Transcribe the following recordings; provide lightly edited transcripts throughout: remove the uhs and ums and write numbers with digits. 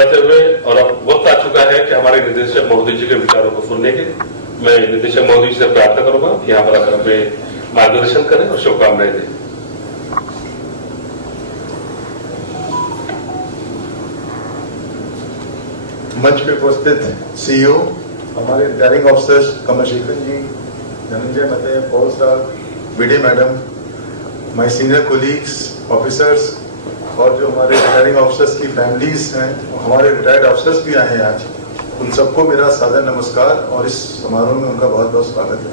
रहते हुए और अब वक्त आ चुका है कि हमारे निदेशक महोदय जी के विचारों को सुनने के मैं निदेशक महोदय से प्रार्थना करूंगा कि यहाँ पर आकर हमें मार्गदर्शन करें और शुभकामनाएं दें। मंच पे उपस्थित सीईओ, हमारे retiring officers Kamalshekhar ji, Dhananjay Mate, Paul साहब, Vide madam, my senior colleagues, officers और जो हमारे रिटायरिंग ऑफिसर्स की फैमिलीज हैं, हमारे रिटायर्ड ऑफिसर्स भी आए हैं आज, उन सबको मेरा सादर नमस्कार और इस समारोह में उनका बहुत बहुत स्वागत है।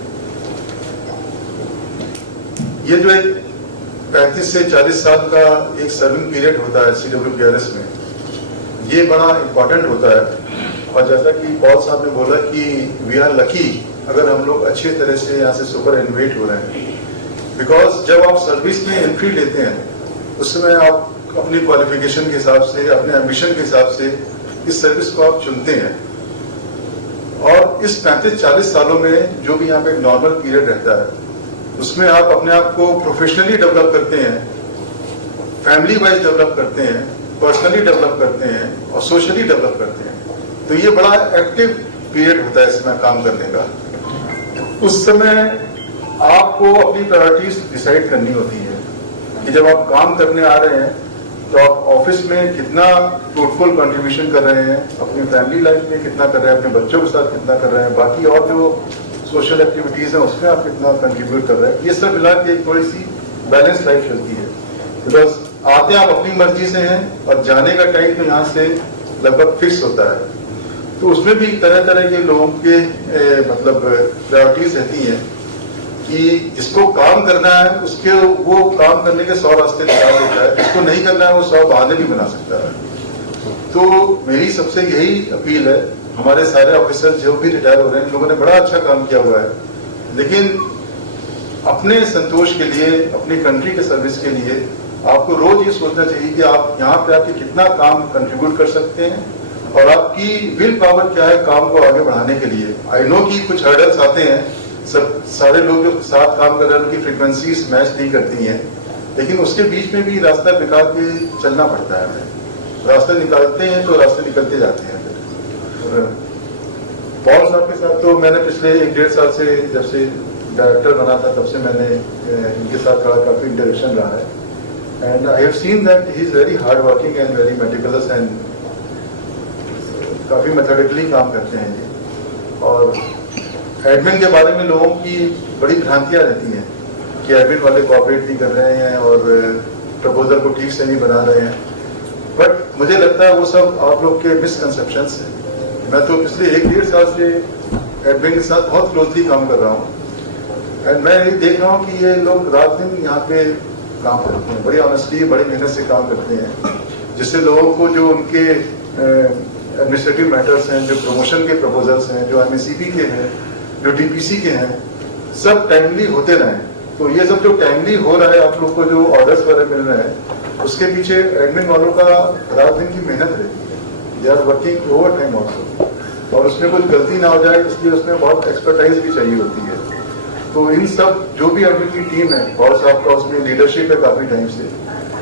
ये जो एक 35 से 40 साल का एक सर्विंग पीरियड होता है CWPRS में, ये बड़ा इम्पोर्टेंट होता है और जैसा कि पॉल साहब ने बोला कि वी आर लकी अगर हम लोग अच्छे तरह से यहाँ से सुपर एनवेट हो रहे हैं, बिकॉज जब आप सर्विस में एंट्री लेते हैं उस समय आप अपनी क्वालिफिकेशन के हिसाब से, अपने एम्बिशन के हिसाब से इस सर्विस को आप चुनते हैं और इस 35-40 सालों में जो भी यहाँ पे एक नॉर्मल पीरियड रहता है उसमें आप अपने आप को प्रोफेशनली डेवलप करते हैं, फैमिली वाइज डेवलप करते हैं, पर्सनली डेवलप करते हैं और सोशली डेवलप करते हैं। तो ये बड़ा एक्टिव पीरियड होता है इसमें काम करने का। उस समय आपको अपनी प्रायोरिटीज डिसाइड करनी होती है कि जब आप काम करने आ रहे हैं तो आप ऑफिस में कितना फ्रूटफुल कंट्रीब्यूशन कर रहे हैं, अपनी फैमिली लाइफ में कितना कर रहे हैं, अपने बच्चों के साथ कितना कर रहे हैं, बाकी और जो सोशल एक्टिविटीज हैं उसमें आप कितना कंट्रीब्यूट कर रहे हैं। ये सब मिला के एक थोड़ी सी बैलेंस लाइफ चलती है। बिकॉज आते आप अपनी मर्जी से हैं और जाने का टाइम तो यहाँ से लगभग फिक्स होता है, तो उसमें भी तरह तरह के लोगों के मतलब प्रायोरिटीज रहती हैं कि इसको काम करना है, उसके वो काम करने के 100 रास्ते निकाल देता है, इसको नहीं करना है वो 100 बहाने भी बना सकता है। तो मेरी सबसे यही अपील है, हमारे सारे ऑफिसर जो भी रिटायर हो रहे हैं, लोगों ने बड़ा अच्छा काम किया हुआ है, लेकिन अपने संतोष के लिए, अपनी कंट्री के सर्विस के लिए आपको रोज ये सोचना चाहिए कि आप यहाँ पे आके कितना काम कंट्रीब्यूट कर सकते हैं और आपकी विल पावर क्या है काम को आगे बढ़ाने के लिए। आई नो कि कुछ हर्डल्स आते हैं, सब सारे लोग जो साथ काम कर रहे हैं उनकी फ्रीक्वेंसीज मैच नहीं करती हैं, लेकिन उसके बीच में भी रास्ता निकाल के चलना पड़ता है। रास्ते निकालते हैं तो रास्ते निकलते जाते हैं। पॉल साहब के साथ तो मैंने पिछले 1-1.5 साल से जब से डायरेक्टर बना था तब से मैंने इनके साथ काफी इंटरेक्शन रहा है and I have seen that he is very hard working and very meticulous and काफी मेथोडिकली काम करते हैं ये। और एडमिन के बारे में लोगों की बड़ी भ्रांतियां रहती हैं कि एडमिन वाले कोऑपरेट नहीं कर रहे हैं और प्रपोजल को ठीक से नहीं बना रहे हैं, बट मुझे लगता है वो सब आप लोग के मिसकंसेप्शंस हैं। मैं तो पिछले 1-1.5 साल से एडमिन के साथ बहुत क्लोजली काम कर रहा हूँ एंड मैं ये देख रहा हूँ कि ये लोग रात दिन यहाँ पे काम करते हैं, बड़ी ऑनेस्टली, बड़ी मेहनत से काम करते हैं, जिससे लोगों को जो उनके एडमिनिस्ट्रेटिव मैटर्स हैं, जो प्रमोशन के प्रपोजल्स हैं, जो MACP के हैं, जो DPC के हैं, सब टाइमली होते रहें। तो ये सब जो टाइमली हो रहा है, आप लोग को जो ऑर्डर्स वगैरह मिल रहे हैं, उसके पीछे एडमिन वालों का रात दिन की मेहनत रहती है। They are working over time also, और उसमें कुछ गलती ना हो जाए इसलिए उसमें बहुत एक्सपर्टाइज भी चाहिए होती है। तो इन सब जो भी एडमिन की टीम है, और साहब का उसमें लीडरशिप है काफी टाइम से,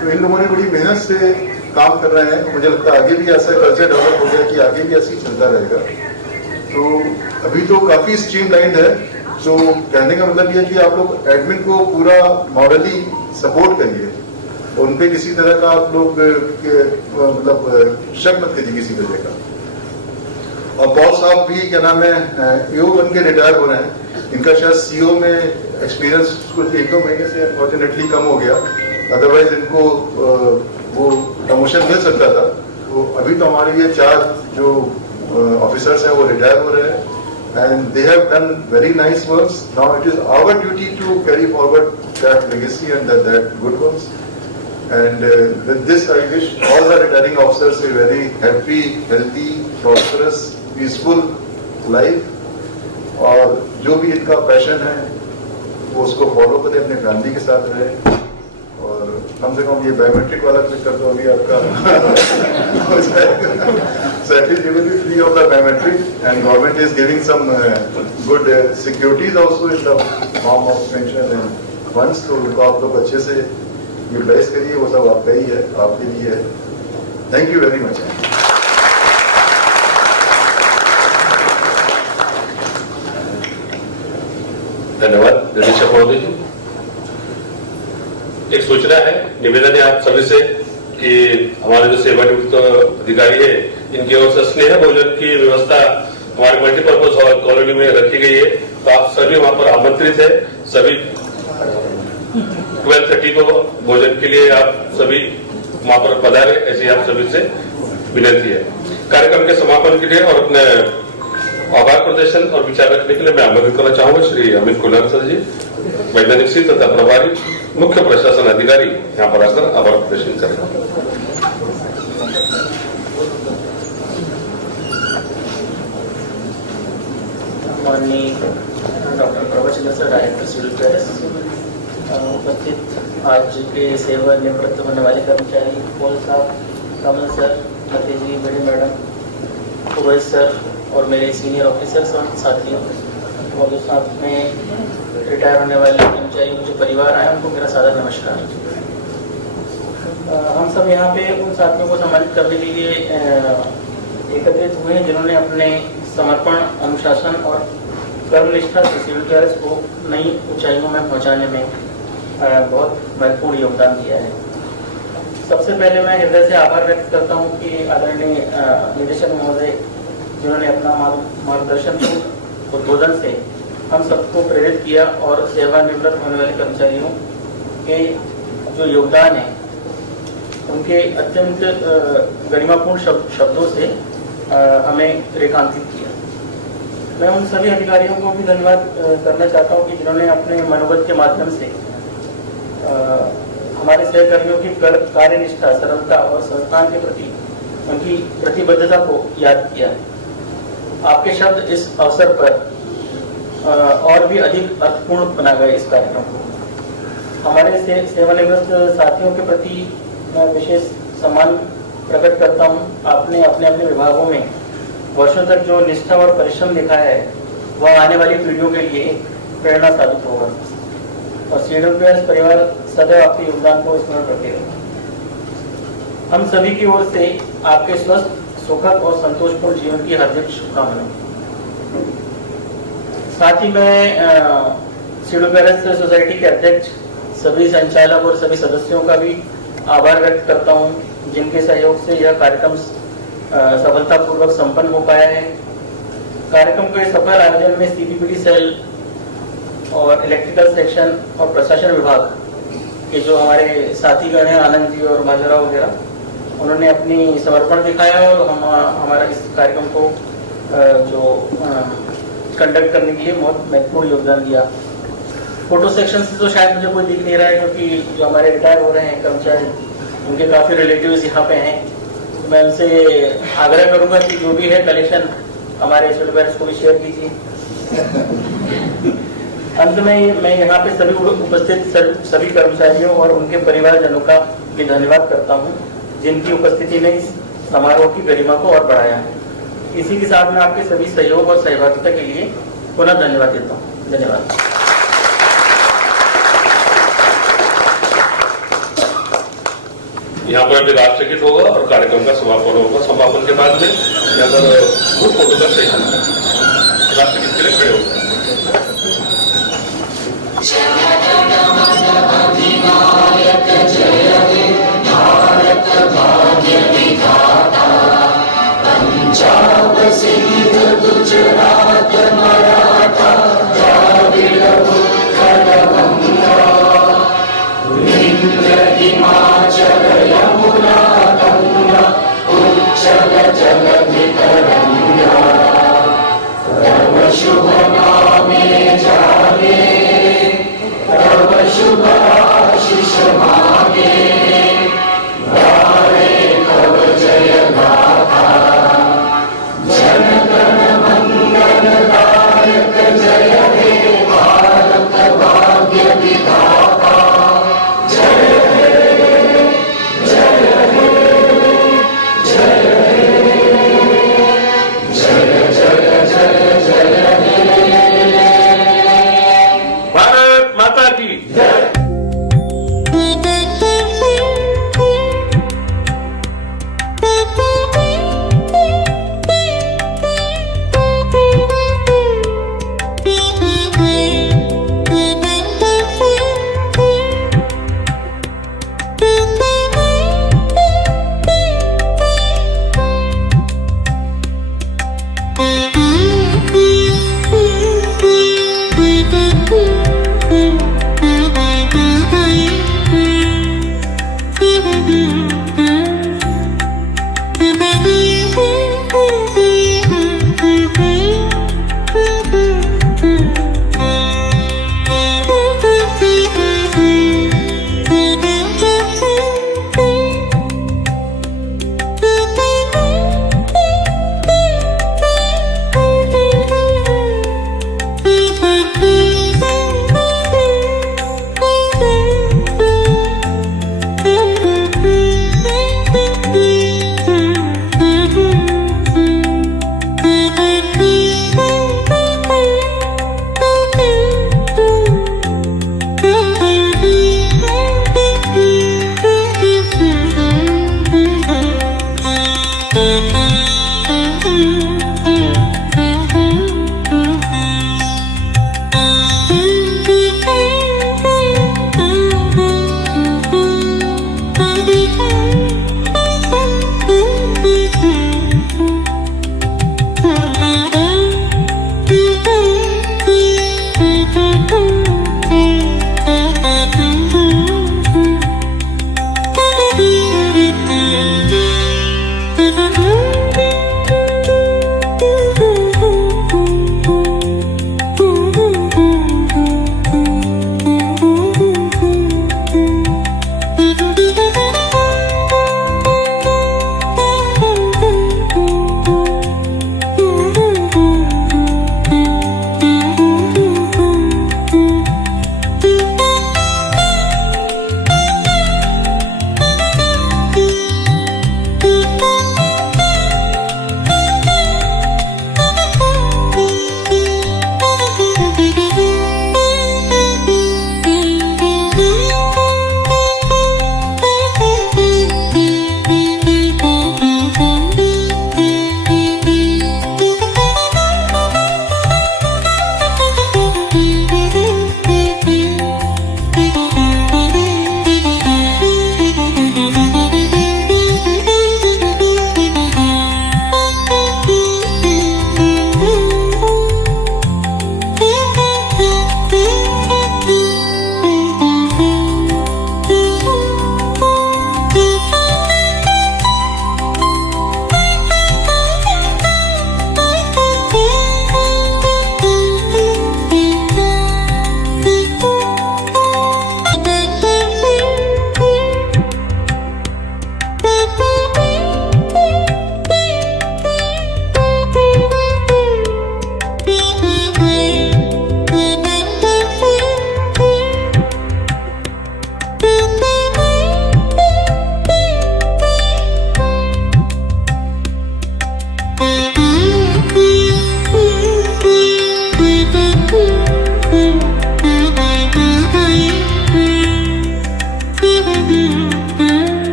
तो इन लोगों ने बड़ी मेहनत से काम कर रहे हैं। मुझे लगता है आगे भी ऐसा कल्चर डेवलप हो गया कि आगे भी ऐसे ही चलता रहेगा। तो अभी तो काफी स्ट्रीमलाइंड है, तो कहने का मतलब ये है कि आप लोग एडमिन को पूरा मॉरली सपोर्ट करिए, उन पे किसी तरह का आप लोग मतलब शक मत करिए किसी वजह का। और पॉल साहब भी क्या नाम है EO बन के रिटायर हो रहे हैं, इनका शायद CO में एक्सपीरियंस कुछ 1-2 महीने से अनफॉर्चुनेटली कम हो गया, अदरवाइज इनको वो प्रमोशन मिल सकता था। तो अभी तो हमारे ये 4 जो ऑफिसर्स हैं वो रिटायर हो रहे हैं and they have done very nice works. Now it is our duty to carry forward that legacy and that good works. And with this I wish all the retiring officers a very happy, healthy, prosperous, peaceful life. और जो भी इनका passion है वो उसको follow करें, अपने family के साथ रहे, और कम से कम ये बायोमेट्रिक वाला क्लिक कर दो अभी आपका so at least you will be free of the biometric, and government is giving some good securities also in the form of pension and funds, तो उनको आप लोग अच्छे से यूटिलाइज करिए, वो सब आपका ही है, आपके लिए है। Thank you very much. धन्यवाद निदेशक महोदय जी। एक सूचना है, निवेदन है आप सभी से कि हमारे जो सेवानिवृत्त अधिकारी है इनकी ओर से स्नेह भोजन की व्यवस्था हमारे मल्टीपर्पज हॉल कॉलोनी में रखी गई है, तो आप सभी वहां पर आमंत्रित है। सभी 12:30 को भोजन के लिए आप सभी वहां पर पधारे, ऐसी आप सभी से विनती है। कार्यक्रम के समापन के लिए और अपने आभार प्रदर्शन और विचार रखने के लिए मैं आमंत्रित करना चाहूंगा श्री अमित कुलर सर जी, वैज्ञानिक सिंह तथा प्रभारी मुख्य प्रशासन अधिकारी यहाँ पर आकर आभार प्रदर्शन करेंगे। माननीय doctor Prabhachandra sir, director civil palace, उपस्थित आज के सेवानिवृत्त होने वाले कर्मचारी पॉल साहब, कमल सर, फतेह जी, बड़ी मैडम, उवैस सर और मेरे सीनियर ऑफिसर्स और साथियों, और जो साथ में रिटायर होने वाले कर्मचारी जो परिवार आए उनको मेरा सादर नमस्कार। हम सब यहाँ पे उन साथियों को सम्मानित करने के लिए एकत्रित हुए हैं जिन्होंने अपने समर्पण, अनुशासन और कर्मनिष्ठा से सिविल सर्विस को नई ऊंचाइयों में पहुंचाने में बहुत महत्वपूर्ण योगदान दिया है। सबसे पहले मैं हृदय से आभार व्यक्त करता हूं कि आदरणीय निदेशक महोदय जिन्होंने अपना मार्गदर्शन उद्बोधन से हम सबको प्रेरित किया और सेवानिवृत्त होने वाले कर्मचारियों के जो योगदान है उनके अत्यंत गरिमापूर्ण शब्दों से हमें रेखांकित किया। मैं उन सभी अधिकारियों को भी धन्यवाद करना चाहता हूं कि जिन्होंने अपने मनोबल के माध्यम से हमारे सहकर्मियों की कार्यनिष्ठा, सरलता और संस्थान के प्रति उनकी प्रतिबद्धता को याद किया। आपके शब्द इस अवसर पर और भी अधिक अर्थपूर्ण बना गए इस कार्यक्रम को। हमारे सेवानिवृत्त साथियों के प्रति मैं विशेष सम्मान प्रकट करता हूं। आपने अपने अपने विभागों में वर्षों तक जो निष्ठा और परिश्रम दिखाया है वह आने वाली पीढ़ियों के लिए प्रेरणा साबित होगा और सिविल पैलेस परिवार सदैव आपके योगदान को स्मरण करते रहेगा। हम सभी की ओर से आपके स्वस्थ, सुखद और संतोषपूर्ण जीवन की हार्दिक शुभकामनाएं। साथ ही मैं सिविल पैलेस सोसाइटी के अध्यक्ष, सभी संचालक और सभी सदस्यों का भी आभार व्यक्त करता हूं जिनके सहयोग से यह कार्यक्रम सफलतापूर्वक संपन्न हो पाया है। कार्यक्रम के सफल आयोजन में सीपीपीटी सेल और इलेक्ट्रिकल सेक्शन और प्रशासन विभाग के जो हमारे साथीगण हैं, आनंद जी और भाजराव वगैरह, उन्होंने अपनी समर्पण दिखाया और हमारा इस कार्यक्रम को जो कंडक्ट करने के लिए बहुत महत्वपूर्ण योगदान दिया। फोटो सेक्शन से तो शायद मुझे कोई दिख नहीं रहा है क्योंकि जो हमारे रिटायर हो रहे हैं कर्मचारी उनके काफी रिलेटिव्स यहाँ पे हैं। मैं उनसे आग्रह करूंगा कि जो भी है कलेक्शन हमारे सिविल पैलेस को भी शेयर कीजिए। अंत में मैं यहाँ पे सभी उपस्थित सभी कर्मचारियों और उनके परिवारजनों का भी धन्यवाद करता हूँ जिनकी उपस्थिति ने इस समारोह की गरिमा को और बढ़ाया है। इसी के साथ मैं आपके सभी सहयोग और सहभागिता के लिए पुनः धन्यवाद देता हूँ। धन्यवाद। यहाँ पर अभी राष्ट्र गीत होगा और कार्यक्रम का समापन होगा। समापन के बाद में यहाँ पर ग्रुप फोटो का सेशन राष्ट्र गीत के लिए खड़े होगा।